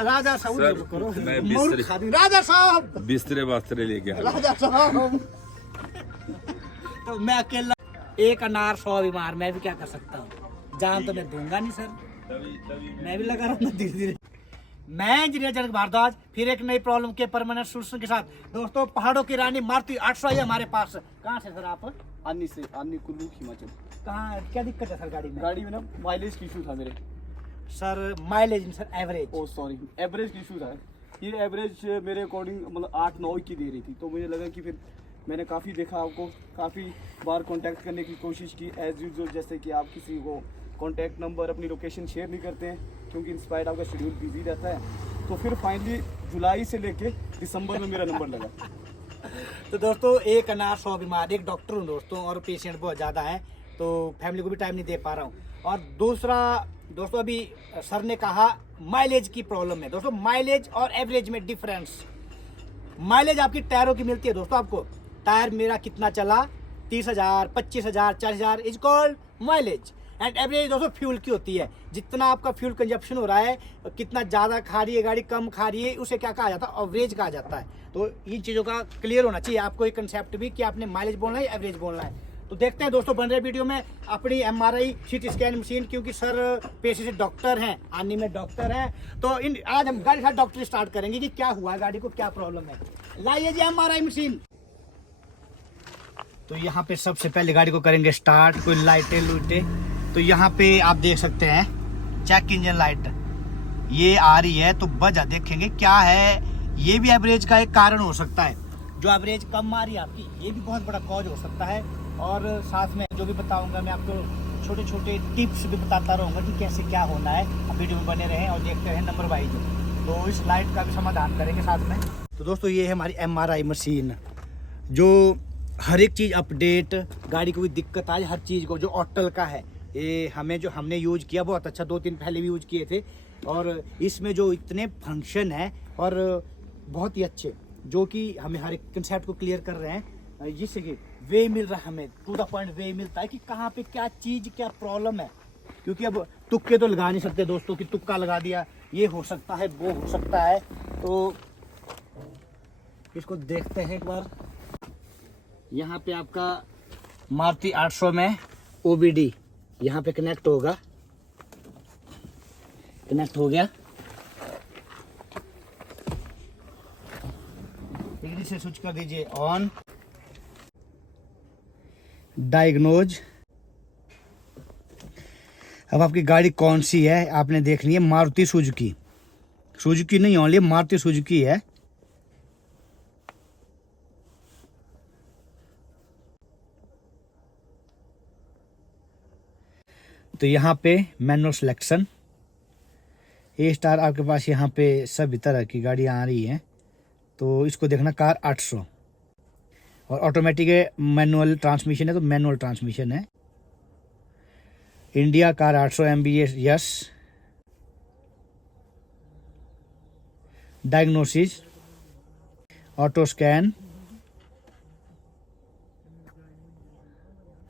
राजा साहब सर, करो मैं मूर्ख बिस्तर- आदमी। राजा साहब बिस्तरे वास्तरे लेके आ राजा साहब तो मैं अकेला एक अनार 100 बीमार, मैं भी क्या कर सकता हूँ। जान तो मैं दूंगा नहीं सर, मैं भी लगा रहा हूँ धीरे धीरे। मैं इंजीनियर जनक भारद्वाज फिर एक नई प्रॉब्लम के परमानेंट सोल्यूशन के साथ। दोस्तों पहाड़ों की रानी मारुति 800 है हमारे पास। कहाँ से सर आप? आनी से, आनी कुल्लू हिमाचल। कहाँ क्या दिक्कत है सर गाड़ी में? गाड़ी में ना माइलेज की इशू था मेरे। Sir mileage sir average? Oh sorry, average की इशू था। ये एवरेज मेरे अकॉर्डिंग मतलब 8-9 की दे रही थी, तो मुझे लगा कि फिर मैंने काफ़ी देखा, आपको काफ़ी बार कांटेक्ट करने की कोशिश की एज यूजुअल। जैसे कि आप किसी को कांटेक्ट नंबर, अपनी लोकेशन शेयर नहीं करते हैं क्योंकि इंस्पायर्ड आपका शेड्यूल बिजी रहता है। तो फिर फाइनली जुलाई से लेके दिसंबर में मेरा नंबर लगा। तो दोस्तों एक अनार 100 बीमार, एक डॉक्टर हूँ दोस्तों और पेशेंट बहुत ज़्यादा है, तो फैमिली को भी टाइम नहीं दे पा रहा हूँ। और दूसरा दोस्तों अभी सर ने कहा माइलेज की प्रॉब्लम है। दोस्तों माइलेज और एवरेज में डिफरेंस, माइलेज आपकी टायरों की मिलती है दोस्तों आपको। टायर मेरा कितना चला, 30,000, 25,000, 40,000 is called mileage. And average दोस्तों फ्यूल की होती है, जितना आपका फ्यूल कंजप्शन हो रहा है, कितना ज़्यादा खा रही है गाड़ी, कम खा रही है, उसे क्या कहा जाता है, एवरेज कहा जाता है। तो इन चीज़ों का क्लियर होना चाहिए आपको, एक कंसेप्ट भी कि आपने माइलेज बोलना है या एवरेज बोलना है। तो देखते हैं दोस्तों बन रहे वीडियो में अपनी MRI सीटी स्कैन मशीन, क्योंकि सर पेशे से डॉक्टर हैं, आनी में डॉक्टर हैं। तो आज हम गाड़ी के साथ डॉक्टर स्टार्ट करेंगे कि क्या हुआ है, गाड़ी को क्या प्रॉब्लम है। लाइए जी MRI मशीन। तो यहाँ पे सबसे पहले गाड़ी को करेंगे स्टार्ट, कोई लाइटें लूटे। तो यहाँ पे आप देख सकते हैं चेक इंजन लाइट ये आ रही है, तो वजह देखेंगे क्या है। ये भी एवरेज का एक कारण हो सकता है, जो एवरेज कम आ रही है आपकी, ये भी बहुत बड़ा कॉज हो सकता है। और साथ में जो भी बताऊंगा मैं आपको छोटे छोटे टिप्स भी बताता रहूँगा कि कैसे क्या होना है। आप वीडियो में बने रहें और देखते रहें नंबर वाइज, तो इस लाइट का भी समाधान करेंगे साथ में। तो दोस्तों ये है हमारी MRI मशीन, जो हर एक चीज़ अपडेट, गाड़ी को कोई दिक्कत आए हर चीज़ को, जो ऑटल का है ये हमें, जो हमने यूज किया बहुत अच्छा, 2-3 पहले भी यूज किए थे। और इसमें जो इतने फंक्शन है और बहुत ही अच्छे, जो कि हमें हर एक कंसेप्ट को क्लियर कर रहे हैं, जिससे कि वे मिल रहा है, हमें टू द पॉइंट वे मिलता है कि कहाँ पे क्या चीज़ क्या प्रॉब्लम है। क्योंकि अब तुक्के तो लगा नहीं सकते दोस्तों कि तुक्का लगा दिया, ये हो सकता है वो हो सकता है। तो इसको देखते हैं एक बार। यहाँ पे आपका मारुति 800 में OBD यहाँ पे कनेक्ट होगा, कनेक्ट हो गया। डिग्री से स्विच कर दीजिए ऑन। डायग्नोज। अब आपकी गाड़ी कौन सी है आपने देखनी है, मारुति सुजुकी, सुजुकी नहीं ओनली मारुति सुजुकी है। तो यहाँ पे मैनुअल सिलेक्शन A* आपके पास यहाँ पे सभी तरह की गाड़ियाँ आ रही हैं, तो इसको देखना कार 800। और ऑटोमेटिक है, मैनुअल ट्रांसमिशन है, तो मैनुअल ट्रांसमिशन है। India car 800 MBA yes. Diagnosis, auto scan.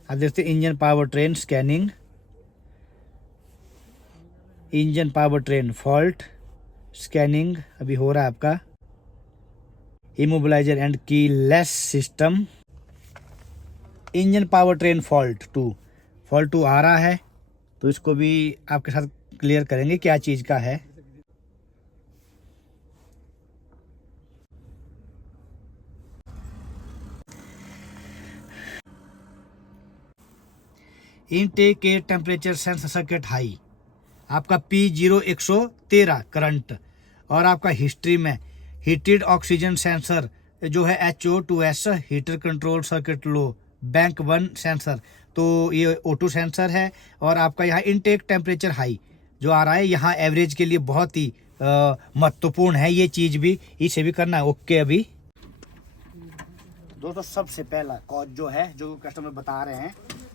अब देखते engine power train scanning, engine power train fault scanning अभी हो रहा है आपका। Immobiliser and keyless system, engine power train fault 2 आ रहा है, तो इसको भी आपके साथ क्लियर करेंगे क्या चीज़ का है। Intake air temperature sensor circuit high, आपका P0 113 करंट। और आपका हिस्ट्री में हीटेड ऑक्सीजन सेंसर जो है HO2S हीटर कंट्रोल सर्किट लो, बैंक 1 सेंसर, तो ये O2 सेंसर है। और आपका यहाँ इनटेक टेम्परेचर हाई जो आ रहा है, यहाँ एवरेज के लिए बहुत ही महत्वपूर्ण है ये चीज़ भी, इसे भी करना है। ओके अभी दोस्तों सबसे पहला कॉज जो है, जो कस्टमर बता रहे हैं,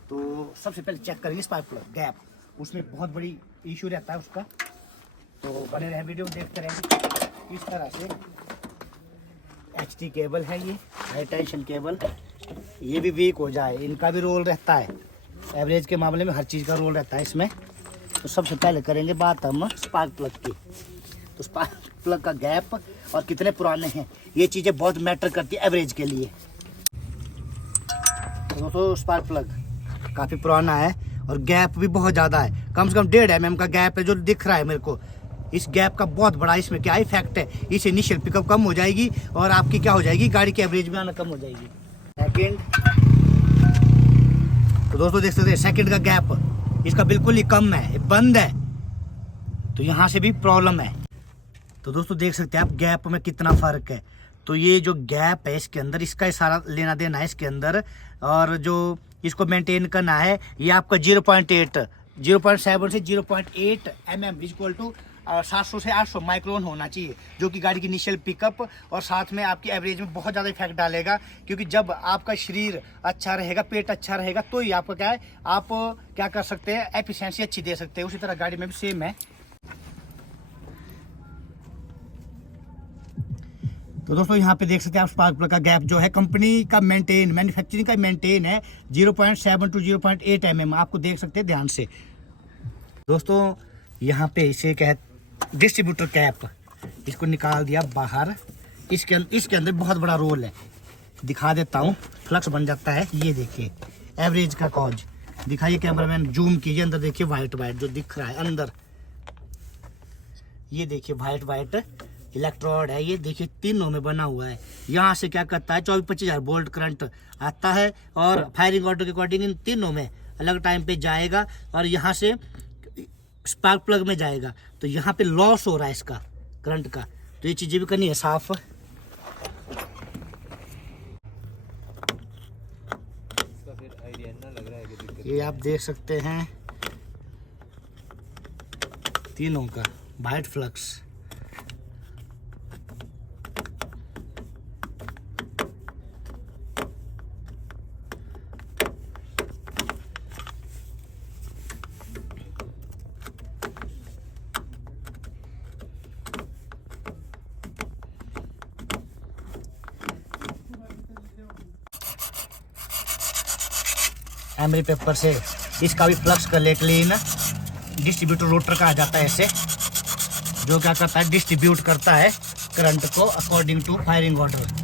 तो सबसे पहले चेक करेंगे स्पार्क प्लग गैप, उसमें बहुत बड़ी इशू रहता है उसका। तो बने रहे वीडियो में देखते रहेंगे। इस तरह से HT केबल है, ये हाई टेंशन केबल, ये भी वीक हो जाए, इनका भी रोल रहता है। एवरेज के मामले में हर चीज़ का रोल रहता है इसमें। तो सबसे पहले करेंगे बात हम स्पार्क प्लग की। तो स्पार्क प्लग का गैप और कितने पुराने हैं, ये चीज़ें बहुत मैटर करती है एवरेज के लिए। तो दोस्तों स्पार्क प्लग काफ़ी पुराना है और गैप भी बहुत ज़्यादा है, कम से कम 1.5 mm का गैप है जो दिख रहा है मेरे को। इस गैप का बहुत बड़ा इसमें क्या इफेक्ट है, इस इनिशियल पिकअप कम हो जाएगी और आपकी क्या हो जाएगी, गाड़ी की एवरेज भी आना कम हो जाएगी। सेकंड, तो दोस्तों देख सकते हैं सेकंड का गैप इसका बिल्कुल ही कम है, बंद है, तो यहाँ से भी प्रॉब्लम है। तो दोस्तों देख सकते हैं आप गैप में कितना फ़र्क है। तो ये जो गैप है इसके अंदर, इसका सारा लेना देना है इसके अंदर, और जो इसको मेंटेन करना है ये आपका 0.7 से 0.8 mm इक्वल टू 700 से 800 माइक्रोन होना चाहिए, जो कि गाड़ी की इनिशियल पिकअप और साथ में आपकी एवरेज में बहुत ज़्यादा इफेक्ट डालेगा। क्योंकि जब आपका शरीर अच्छा रहेगा, पेट अच्छा रहेगा, तो ही आपका क्या है, आप क्या कर सकते हैं, एफिशिएंसी अच्छी दे सकते हैं। उसी तरह गाड़ी में भी सेम है। तो दोस्तों यहाँ पे देख सकते हैं आप स्पार्क प्लग का गैप जो है कंपनी का मैन्युफैक्चरिंग का मेंटेन है 0.7 to 0.8 mm, आपको देख सकते हैं ध्यान से। दोस्तों यहाँ पे इसे क्या है, डिस्ट्रीब्यूटर कैप, इसको निकाल दिया बाहर। इसके अंदर बहुत बड़ा रोल है, दिखा देता हूँ। फ्लक्स बन जाता है, ये देखिए एवरेज का कॉज दिखाइए, कैमरामैन जूम कीजिए, अंदर देखिए वाइट जो दिख रहा है अंदर, ये देखिए वाइट इलेक्ट्रोड है, ये देखिए तीनों में बना हुआ है। यहाँ से क्या करता है 24-25 हज़ार वोल्ट करंट आता है और फायरिंग ऑर्डर के अकॉर्डिंग इन तीनों में अलग टाइम पे जाएगा और यहाँ से स्पार्क प्लग में जाएगा। तो यहाँ पे लॉस हो रहा है इसका करंट का, तो ये चीज़ें भी करनी है साफ। ये आप देख सकते हैं तीनों का वाइट फ्लक्स। एमरी पेपर से इसका भी फ्लक्स कर ले क्लीन। डिस्ट्रीब्यूटर रोटर कहा जाता है इसे, जो क्या करता है, डिस्ट्रीब्यूट करता है करंट को अकॉर्डिंग टू फायरिंग ऑर्डर।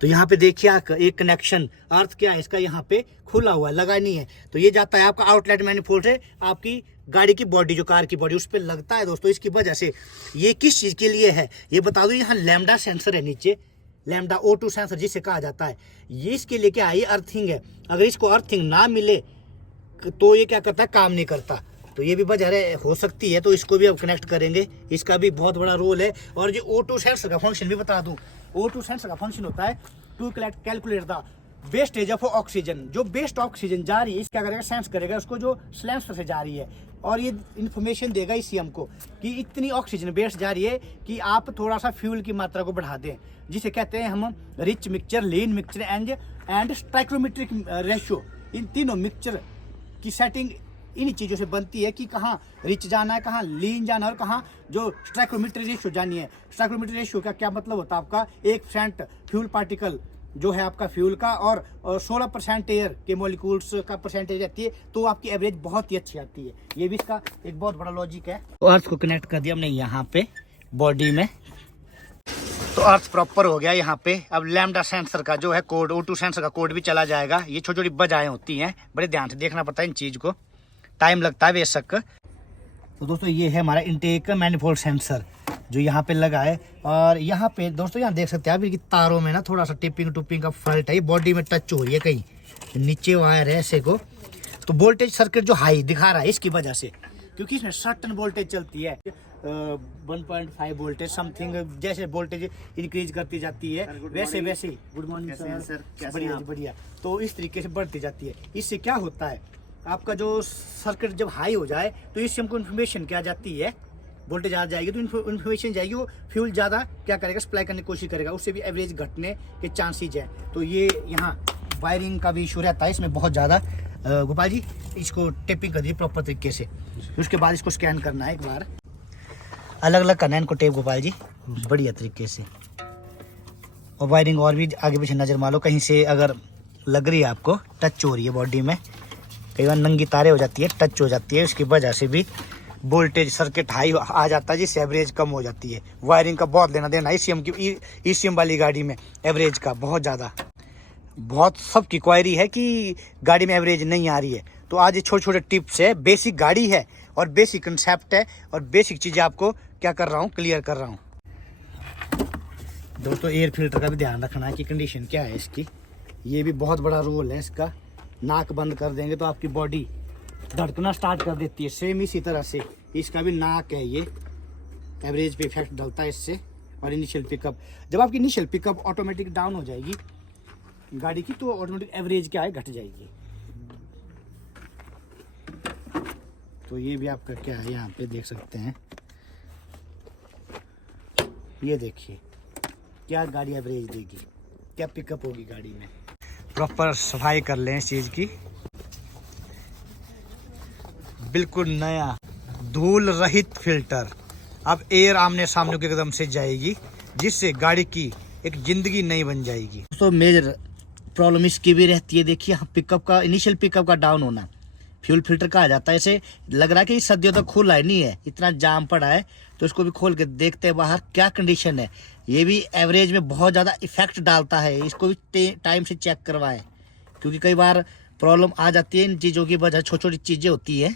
तो यहाँ पे देखिए एक कनेक्शन अर्थ क्या है इसका, यहाँ पे खुला हुआ है, लगा नहीं है। तो ये जाता है आपका आउटलेट मैनिफोल्ड से आपकी गाड़ी की बॉडी, जो कार की बॉडी, उस पर लगता है दोस्तों। इसकी वजह से ये किस चीज़ के लिए है ये बता दूँ, यहाँ लैम्डा सेंसर है नीचे, लैम्डा O2 सेंसर जिसे कहा जाता है। ये इसके लिए क्या है, ये अर्थिंग है। अगर इसको अर्थिंग ना मिले तो ये क्या करता है, काम नहीं करता। तो ये भी वजह हो सकती है, तो इसको भी अब कनेक्ट करेंगे, इसका भी बहुत बड़ा रोल है। और जो O2 सेंसर का फंक्शन भी बता दूं, O2 सेंसर का फंक्शन होता है to calculate the wastage of oxygen. जो वेस्ट ऑक्सीजन जा रही है इसका करेगा, सेंस करेगा उसको, जो सिलेंडर से जा रही है, और ये इन्फॉर्मेशन देगा इसी हमको कि इतनी ऑक्सीजन वेस्ट जा रही है कि आप थोड़ा सा फ्यूल की मात्रा को बढ़ा दें, जिसे कहते हैं हम rich mixture, lean mixture and stoichiometric ratio. इन तीनों मिक्सचर की सेटिंग इन चीज़ों से बनती है कि कहाँ रिच जाना है, कहाँ लीन जाना है और कहाँ जो स्टाइक्रोमेट्रिक रेशियो जानी है। स्टाइक्रोमेट्रिक रेशियो का क्या मतलब होता है, आपका 1% फ्यूल पार्टिकल जो है आपका फ्यूल का और 16% एयर के मॉलिक्यूल्स का परसेंटेज रहती है, तो आपकी एवरेज बहुत ही अच्छी आती है। ये भी इसका एक बहुत बड़ा लॉजिक है। तो अर्थ को कनेक्ट कर दिया हमने यहाँ पे बॉडी में, तो अर्थ प्रॉपर हो गया यहाँ पे। अब लैम्डा सेंसर का जो है कोड, O2 सेंसर का कोड भी चला जाएगा। ये छोटी छोटी बजाएं होती हैं, बड़े ध्यान से देखना पड़ता है इन चीज़ को, टाइम लगता है बेशक। तो दोस्तों ये है हमारा इनटेक मैनिफोल्ड सेंसर जो यहाँ पे लगा है। और यहाँ पे दोस्तों यहाँ देख सकते हैं आप, इनकी तारों में ना थोड़ा सा टिपिंग का फॉल्ट है, बॉडी में टच हो रही है कहीं, नीचे वायर है ऐसे को। तो वोल्टेज सर्किट जो हाई दिखा रहा है इसकी वजह से, क्योंकि इसमें सर्टन वोल्टेज चलती है 1.5 वोल्टेज समथिंग। जैसे वोल्टेज इंक्रीज करती जाती है वैसे वैसे, गुड मॉर्निंग सर, बढ़िया। तो इस तरीके से बढ़ती जाती है। इससे क्या होता है, आपका जो सर्किट जब हाई हो जाए तो इससे हमको इन्फॉर्मेशन क्या जाती है, वोल्टेज आ जाएगी तो इन्फॉर्मेशन जाएगी, वो फ्यूल ज़्यादा क्या करेगा, सप्लाई करने की कोशिश करेगा, उससे भी एवरेज घटने के चांसेज है। तो ये यहाँ वायरिंग का भी इशू रहता है इसमें बहुत ज़्यादा, गोपाल जी इसको टेपिंग कर दीजिए प्रॉपर तरीके से, उसके बाद इसको स्कैन करना है एक बार, अलग अलग करना है इनको टेप गोपाल जी बढ़िया तरीके से। और वायरिंग और भी आगे पीछे नज़र मारो, कहीं से अगर लग रही है आपको टच हो रही है बॉडी में, कई बार नंगी तारे हो जाती है, टच हो जाती है, उसकी वजह से भी वोल्टेज सर्किट हाई आ जाता है जिससे एवरेज कम हो जाती है। वायरिंग का बहुत लेना देना ईसीएम की, ईसीएम वाली गाड़ी में एवरेज का बहुत ज़्यादा, बहुत सबकी क्वायरी है कि गाड़ी में एवरेज नहीं आ रही है। तो आज ये छोटे छोटे टिप्स है, बेसिक गाड़ी है और बेसिक कंसेप्ट है और बेसिक चीज़ें आपको क्या कर रहा हूँ, क्लियर कर रहा हूँ। दोस्तों एयर फिल्टर का भी ध्यान रखना है कि कंडीशन क्या है इसकी, ये भी बहुत बड़ा रोल है इसका। नाक बंद कर देंगे तो आपकी बॉडी धड़कना स्टार्ट कर देती है, सेम इसी तरह से इसका भी नाक है, ये एवरेज पे इफेक्ट डलता है इससे। और इनिशियल पिकअप, जब आपकी इनिशियल पिकअप ऑटोमेटिक डाउन हो जाएगी गाड़ी की तो ऑटोमेटिक एवरेज क्या है घट जाएगी। तो ये भी आपका क्या है यहाँ पे देख सकते हैं, ये देखिए क्या गाड़ी एवरेज देगी, क्या पिकअप होगी गाड़ी में। प्रॉपर सफाई कर लें इस चीज़ की, बिल्कुल नया धूल रहित फिल्टर। अब एयर आमने सामने के एकदम से जाएगी जिससे गाड़ी की एक जिंदगी नई बन जाएगी। तो मेजर प्रॉब्लम इसकी भी रहती है, देखिए पिकअप का, इनिशियल पिकअप का डाउन होना, फ्यूल फिल्टर कहा जाता है इसे। लग रहा है कि सदियों तक खुला ही नहीं है, इतना जाम पड़ा है, तो इसको भी खोल के देखते हैं बाहर क्या कंडीशन है। ये भी एवरेज में बहुत ज़्यादा इफेक्ट डालता है, इसको भी टाइम से चेक करवाएं क्योंकि कई बार प्रॉब्लम आ जाती है इन चीज़ों की वजह, छोटी छोटी चीज़ें होती है।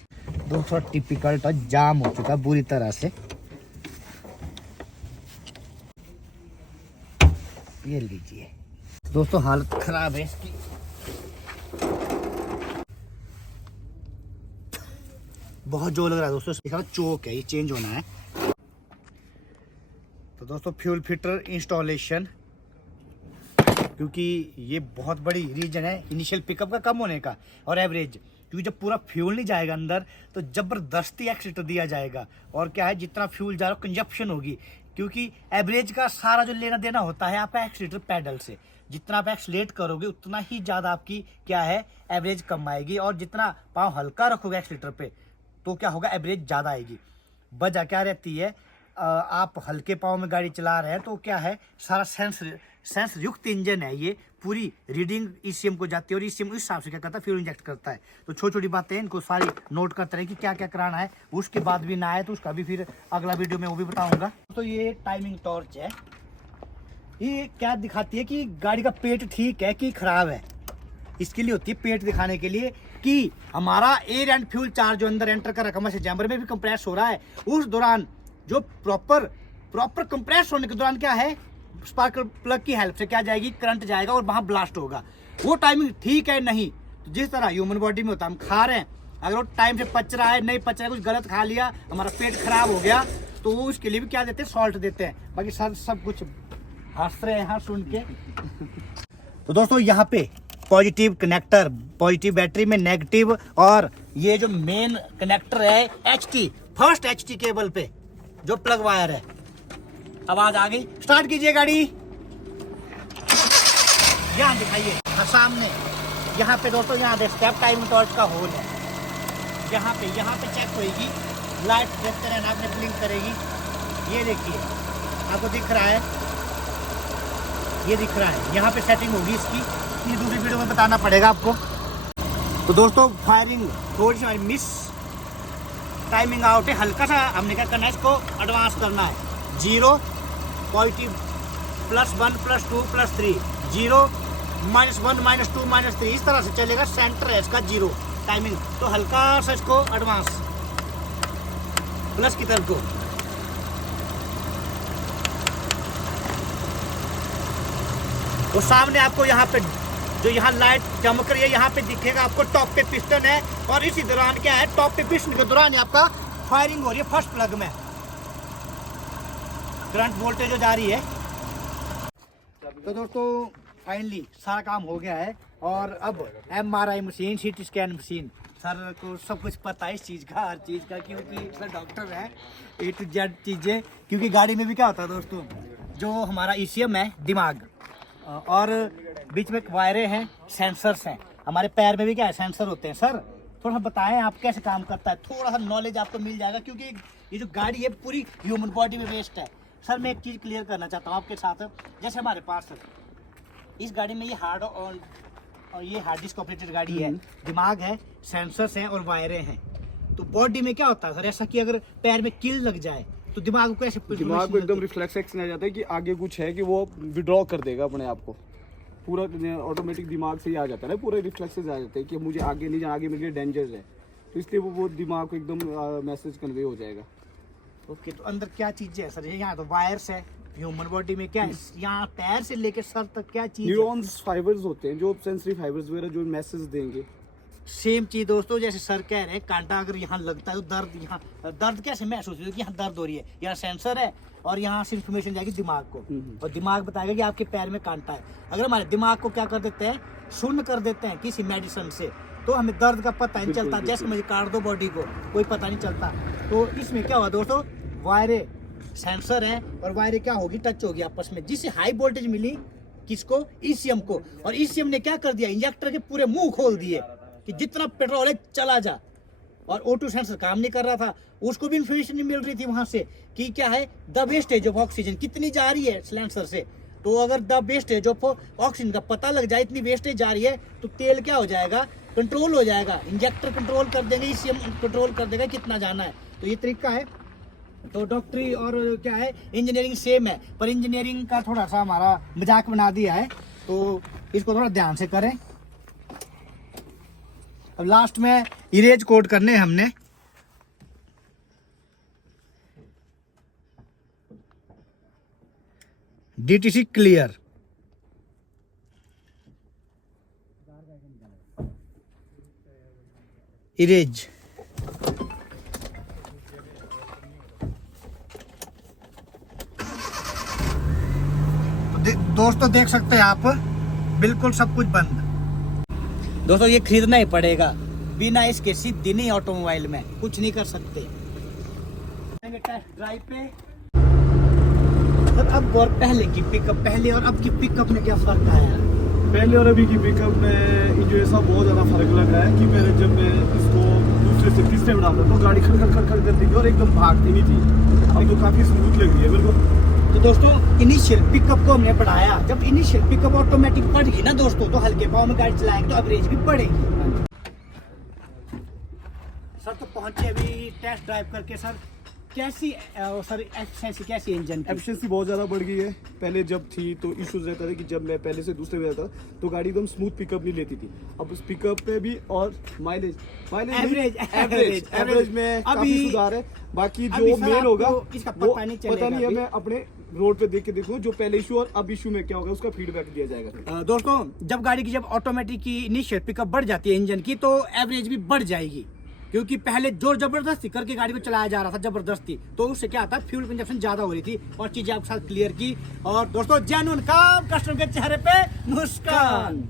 दोस्तों टिपिकल टच जाम हो चुका बुरी तरह से, ये लीजिए दोस्तों हालत खराब है इसकी। बहुत जोर लग रहा है दोस्तों, इसका चोक है, ये चेंज होना है। तो दोस्तों फ्यूल फिल्टर इंस्टॉलेशन, क्योंकि ये बहुत बड़ी रीजन है इनिशियल पिकअप का कम होने का और एवरेज, क्योंकि जब पूरा फ्यूल नहीं जाएगा अंदर तो जबरदस्ती एक्सीटर दिया जाएगा और क्या है जितना फ्यूल जा रहा है कंजप्शन होगी, क्योंकि एवरेज का सारा जो लेना देना होता है आपका एक्सीटर पैडल से। जितना आप एक्सलेट करोगे उतना ही ज़्यादा आपकी क्या है एवरेज कम आएगी, और जितना पाँव हल्का रखोगे एक्सीटर पे तो क्या होगा एवरेज ज़्यादा आएगी। वजह क्या रहती है, आप हल्के पाँव में गाड़ी चला रहे हैं तो क्या है सारा सेंस युक्त इंजन है, ये पूरी रीडिंग ईसीएम को जाती है और ईसीएम उस हिसाब से क्या करता है फ्यूल इंजेक्ट करता है। तो छोटी छोटी बातें इनको सारी नोट करते रहे कि क्या क्या कराना है, उसके बाद भी ना आए तो उसका भी फिर अगला वीडियो में वो भी बताऊंगा। तो ये टाइमिंग टॉर्च है, ये क्या दिखाती है कि गाड़ी का पेट ठीक है कि खराब है, इसके लिए होती है पेट दिखाने के लिए कि हमारा एयर एंड फ्यूल चार्ज जो अंदर एंटर कर रखा है चैम्बर में भी कंप्रेस हो रहा है, उस दौरान जो प्रॉपर कंप्रेस होने के दौरान क्या है स्पार्कल प्लग की हेल्प से क्या जाएगी करंट जाएगा और वहां ब्लास्ट होगा। वो टाइमिंग ठीक है नहीं, तो जिस तरह ह्यूमन बॉडी में होता है, हम खा रहे हैं अगर वो टाइम से पच रहा है नहीं पच रहा है, कुछ गलत खा लिया हमारा पेट खराब हो गया तो वो उसके लिए भी क्या देते हैं सॉल्ट देते हैं। बाकी सब कुछ हंस रहे हैं सुन के। तो दोस्तों यहाँ पे पॉजिटिव कनेक्टर, पॉजिटिव बैटरी में नेगेटिव, और ये जो मेन कनेक्टर है HT फर्स्ट HT केबल पे जो प्लग वायर है। आवाज आ गई, स्टार्ट कीजिए गाड़ी, यहाँ दिखाइए सामने, यहाँ पे दोस्तों यहाँ दे स्टेप टाइमिंग टॉर्च का होल है, यहाँ पे चेक होगी, लाइट देखते रहना आपने ब्लिंक करेगी, ये देखिए आपको दिख रहा है, ये दिख रहा है, यहाँ पे सेटिंग होगी इसकी, ये दूसरी वीडियो में बताना पड़ेगा आपको। तो दोस्तों फायरिंग थोड़ी सी मिस टाइमिंग आउट है, हल्का सा हमने क्या करना है इसको एडवांस करना है, 0 पॉजिटिव +1 +2 +3 0 -1 -2 -3 इस तरह से चलेगा, सेंटर है इसका 0 टाइमिंग, तो हल्का सा इसको एडवांस प्लस की तरफ को। तो सामने आपको यहाँ पे जो यहाँ लाइट चमक रही है यहाँ पे दिखेगा आपको टॉप पे पिस्टन है, और इसी दौरान क्या है टॉप पे पिस्टन के दौरान आपका फायरिंग हो रही है फर्स्ट प्लग में, करंट वोल्टेज जो जा रही है। तो दोस्तों फाइनली सारा काम हो गया है, और अब MRI machine, CT scan machine, sir को सब कुछ पता है इस चीज़ का, हर चीज़ का, क्योंकि सर डॉक्टर है, A to Z चीज़ें, क्योंकि गाड़ी में भी क्या होता है दोस्तों, जो हमारा ECM है दिमाग, और बीच में वायरें हैं, सेंसर्स हैं, हमारे पैर में भी क्या है, सेंसर होते हैं। सर थोड़ा बताएं आप कैसे काम करता है, थोड़ा सा नॉलेज आपको मिल जाएगा, क्योंकि ये जो गाड़ी है पूरी ह्यूमन बॉडी में वेस्ट है। सर मैं एक चीज़ क्लियर करना चाहता हूँ आपके साथ, जैसे हमारे पास इस गाड़ी में ये हार्ड और ये हार्ड डिस्क ऑपरेटेड गाड़ी है, दिमाग है, सेंसर्स हैं और वायरें हैं। तो बॉडी में क्या होता है सर, ऐसा कि अगर पैर में कील लग जाए तो दिमाग को ऐसे, दिमाग को एकदम रिफ्लेक्स एक्शन आ जाता है कि आगे कुछ है कि वो विड्रॉ कर देगा अपने आप को, पूरा ऑटोमेटिक दिमाग से ही आ जाता है ना, पूरे रिफ्लेक्सेस आ जाते हैं कि मुझे आगे नहीं जाना, आगे मेरे लिए डेंजर है, तो इसलिए वो दिमाग को एकदम मैसेज कन्वे हो जाएगा। ओके, तो अंदर क्या चीज़ें है सर? यहाँ तो वायर्स है, ह्यूमन बॉडी में क्या है, यहाँ पैर से लेकर सर तक क्या चीज़ है? न्यूरॉन्स फाइबर्स होते हैं जो सेंसरी फाइबर्स वगैरह जो मैसेज देंगे। सेम चीज दोस्तों, जैसे सर कह रहे हैं कांटा अगर यहाँ लगता है तो दर्द, यहाँ दर्द कैसे महसूस होती है कि यहाँ दर्द हो रही है, यहाँ सेंसर है और यहाँ से इंफॉर्मेशन जाएगी दिमाग को, और दिमाग बताएगा कि आपके पैर में कांटा है। अगर हमारे दिमाग को क्या कर देते हैं, शून्य कर देते हैं किसी मेडिसिन से, तो हमें दर्द का पता नहीं चलता, जैसे मुझे काट दो बॉडी को कोई पता नहीं चलता। तो इसमें क्या हुआ दोस्तों, वायरे सेंसर है और वायरे क्या होगी, टच होगी आपस में, जिससे हाई वोल्टेज मिली किसको, ईसीएम को, और ईसीएम ने क्या कर दिया, इंजेक्टर के पूरे मुंह खोल दिए कि जितना पेट्रोल है चला जा। और O2 सेंसर काम नहीं कर रहा था, उसको भी इंफॉर्मेशन नहीं मिल रही थी वहां से कि क्या है, द वेस्टेज ऑफ ऑक्सीजन कितनी जा रही है सिलेंडर से। तो अगर द वेस्टेज ऑफ ऑक्सीजन का पता लग जाए, इतनी वेस्टेज जा रही है, तो तेल क्या हो जाएगा, कंट्रोल हो जाएगा, इंजेक्टर कंट्रोल कर देंगे, ईसीएम कंट्रोल कर देगा कितना जाना है। तो ये तरीका है। तो डॉक्टरी और क्या है, इंजीनियरिंग सेम है, पर इंजीनियरिंग का थोड़ा सा हमारा मजाक बना दिया है, तो इसको थोड़ा ध्यान से करें। अब लास्ट में इरेज कोड करने हमने, DTC क्लियर, इरेज। तो दोस्तों देख सकते हैं आप, बिल्कुल सब कुछ बंद। दोस्तों ये खरीदना ही पड़ेगा, बिना इसके सिद्धि नहीं, ऑटोमोबाइल में कुछ नहीं कर सकते। टेस्ट ड्राइव पे अब और पहले की पिकअप, पहले और अब की पिकअप में क्या फर्क आया? पहले और अभी की पिकअप में जो ऐसा बहुत ज़्यादा फर्क लग रहा है कि पहले जब मैं इसको दूसरे से तीसरे में डालता तो गाड़ी खड़ खड़ खड़ खड़ करती थी और एकदम भागती नहीं थी, अब तो काफ़ी स्मूथ लग रही है मेरे को। तो दोस्तों इनिशियल पिकअप को हमने बढ़ाया, जब इनिशियल पिकअप ऑटोमेटिक बढ़ेगी ना दोस्तों, तो हल्के पाँव में गाड़ी चलाएंगे तो एवरेज भी बढ़ेगी। सर तो पहुंचे अभी टेस्ट ड्राइव करके, सर कैसी सर एफिशिएंसी कैसी इंजन की? एफिशिएंसी बहुत ज़्यादा बढ़ गई है। पहले जब थी तो इश्यूज रहता था कि जब मैं पहले से दूसरे में रहता तो गाड़ी एकदम स्मूथ पिकअप नहीं लेती थी, अब उस पिकअप पे भी और माइलेज एवरेज में काफी सुधार है। बाकी जो मेन होगा इसका वो पता नहीं है, मैं अपने रोड पे देख के देखूँ जो पहले इशू और अब इशू में क्या होगा उसका फीडबैक दिया जाएगा। दोस्तों जब गाड़ी की जब ऑटोमेटिक की इनिशियल पिकअप बढ़ जाती है इंजन की, तो एवरेज भी बढ़ जाएगी, क्योंकि पहले जोर जबरदस्ती करके गाड़ी को चलाया जा रहा था, जबरदस्ती, तो उससे क्या था, फ्यूल कंजप्शन ज्यादा हो रही थी, और चीजें आपके साथ क्लियर की। और दोस्तों जेन्युइन काम, कस्टमर के चेहरे पे मुस्कान।